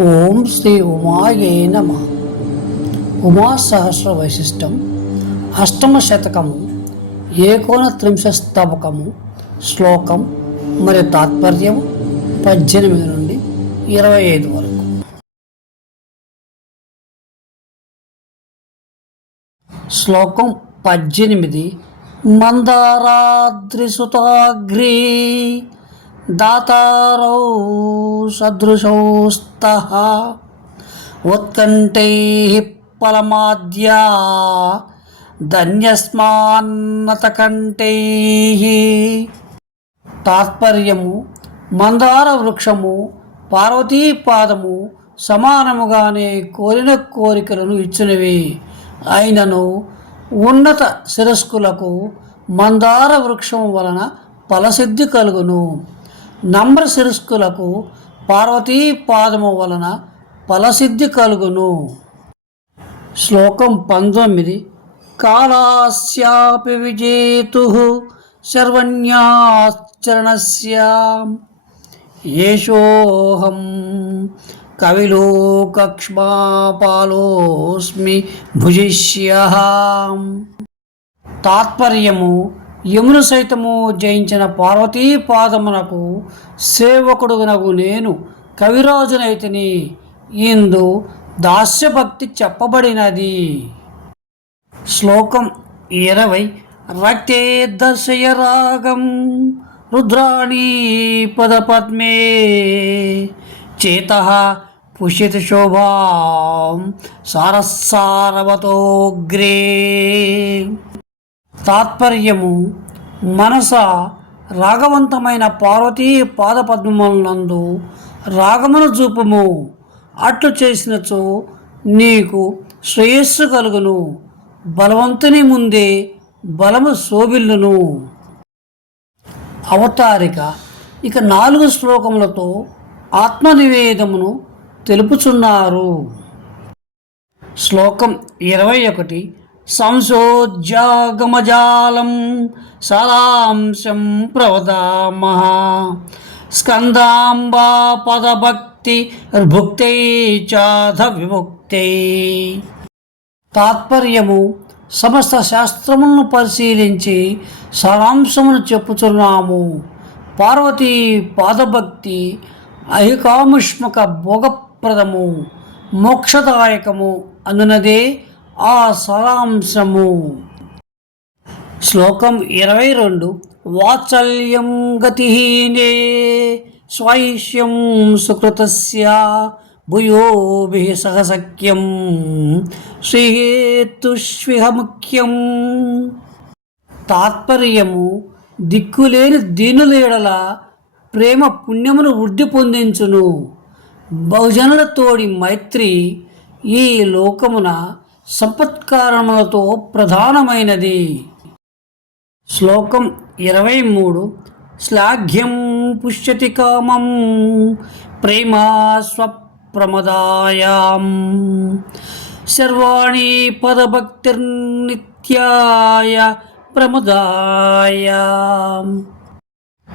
ఓం శ్రీ ఉమాయే నమ. ఉమా సహస్ర వైశిష్టం. అష్టమ శతకము ఏకోన త్రింశస్తవకము శ్లోకం మరియు తాత్పర్యం పద్దెనిమిది నుండి ఇరవై ఐదు వరకు. శ్లోకం పద్దెనిమిది మందారాద్రిసుతాగ్రీ దాతారౌ సదృశౌస్త ఉత్కంఠై ఫలమాద్యా ధన్యస్మాన్నతకంఠై. తాత్పర్యము మందార వృక్షము పార్వతీ పాదము సమానముగానే కోరిన కోరికలను ఇచ్చినవి. అయినను ఉన్నత శిరస్కులకు మందార వృక్షం వలన ఫలసిద్ధి కలుగును. నమ్ర శిరస్కులకు పార్వతీ పాదము వలన ఫలసిద్ధి కలుగును. శ్లోకం పంతొమ్మిది. కాళాస్యాపి విజేతు శర్వణ్యాచరణస్య ఏషోహం కవిలోకక్ష్మాపాలోస్మి భుజిష్య తాత్పర్యము యమును సైతము జయించిన పార్వతీ పాదమునకు సేవకుడునగు నేను కవిరాజునైతిని. ఇందు దాస్యభక్తి చెప్పబడినది. శ్లోకం ఇరవై. రక్తే దశయ రాగం రుద్రాణి పదపద్మే చేత పుషిత శోభాం సారసారవతోగ్రే తాత్పర్యము మనస రాగవంతమైన పార్వతీ పాదపద్మములందు రాగమును చూపుము. అట్లు చేసినచో నీకు శ్రేయస్సు కలుగును. బలవంతుని ముందే బలము శోభిల్లును. అవతారిక. ఇక నాలుగు శ్లోకములతో ఆత్మనివేదమును తెలుపుచున్నారు. శ్లోకం ఇరవై ఒకటి. సంశోజ్యాగమజాలం సారాంశం ప్రవదామహ స్కందాంబా పదభక్తి భుక్తై చాధ విముక్తై. తాత్పర్యము సమస్త శాస్త్రములను పరిశీలించి సారాంశమును చెప్పుచున్నాము. పార్వతీ పాదభక్తి అహికాముష్మక భోగప్రదము మోక్షదాయకము అనునదే ఆ సారాంశము. శ్లోకం ఇరవై రెండు వాత్సల్యం గతిహీనే స్వైష్యం సుకృతస్య భూయోభి సహసఖ్యం శ్రీహేతుష్విహ ముఖ్యం తాత్పర్యము దిక్కులేని దీనులేడల ప్రేమ పుణ్యమును వృద్ధి పొందించును. బహుజనుల తోడి మైత్రి ఈ లోకమున సంపత్కారణములతో ప్రధానమైనది. శ్లోకం ఇరవై మూడు. శ్లాఘ్యం పుష్యతి కామం ప్రేమా స్వప్రమదాయాం. సర్వాణి పదభక్తిర్నిత్యాయ ప్రమదాయ.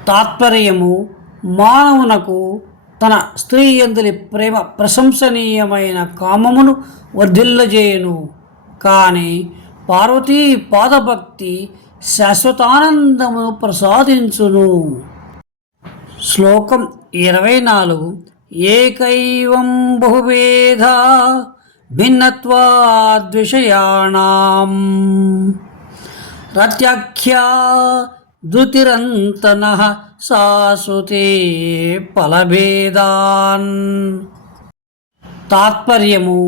తాత్పర్యము మానవునకు తన స్త్రీ ఎందలి ప్రేమ ప్రశంసనీయమైన కామమును వర్ధిల్లజేయును. కానీ పార్వతీ పాదభక్తి శాశ్వతానందమును ప్రసాదించును. శ్లోకం ఇరవై నాలుగు. ఏకైవం బహువేధ భిన్నత్వాద్విషయాణం. రత్యాఖ్యా ధృతిరంతన శాశ్వతే ఫలభేదాన్. తాత్పర్యము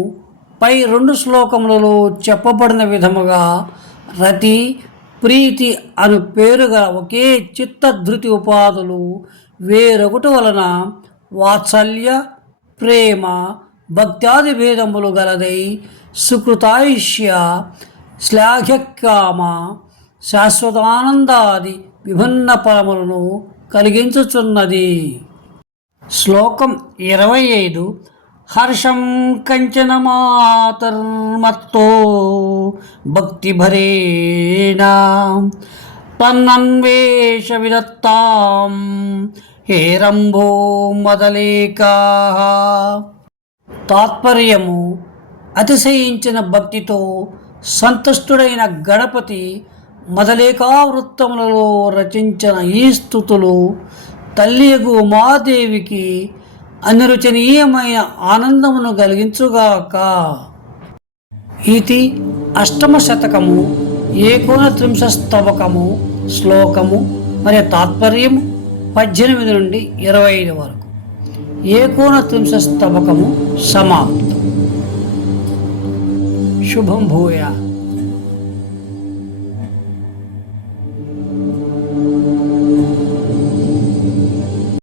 పై రెండు శ్లోకములలో చెప్పబడిన విధముగా రతి ప్రీతి అను పేరుగా ఒకే చిత్తధృతి ఉపాధులు వేరొకటి వలన వాత్సల్య ప్రేమ భక్త్యాది భేదములు గలదై సుకృతాయుష్య శ్లాఘ్యకామ శాశ్వతానందాది విభిన్న ఫలములను కలిగించుచున్నది. శ్లోకం ఇరవై ఐదు హర్షం కంచన మాతర్మత్తో భక్తిభరేణ తన్నన్వేష విదత్తాం హేరంభో మదలేకా. తాత్పర్యము అతిశయించిన భక్తితో సంతుష్టుడైన గణపతి మొదలేకా వృత్తములలో రచించిన ఈ స్థుతులు తల్లియగు ఉమాదేవికి అనిరుచనీయమైన ఆనందమును కలిగించుగాక. ఇది అష్టమ శతకము ఏకోనత్రింశస్తవకము శ్లోకము మరియు తాత్పర్యం పద్దెనిమిది నుండి ఇరవై ఐదు వరకు. ఏకోనత్రింశస్తవకము సమాప్తం. శుభం భూయా.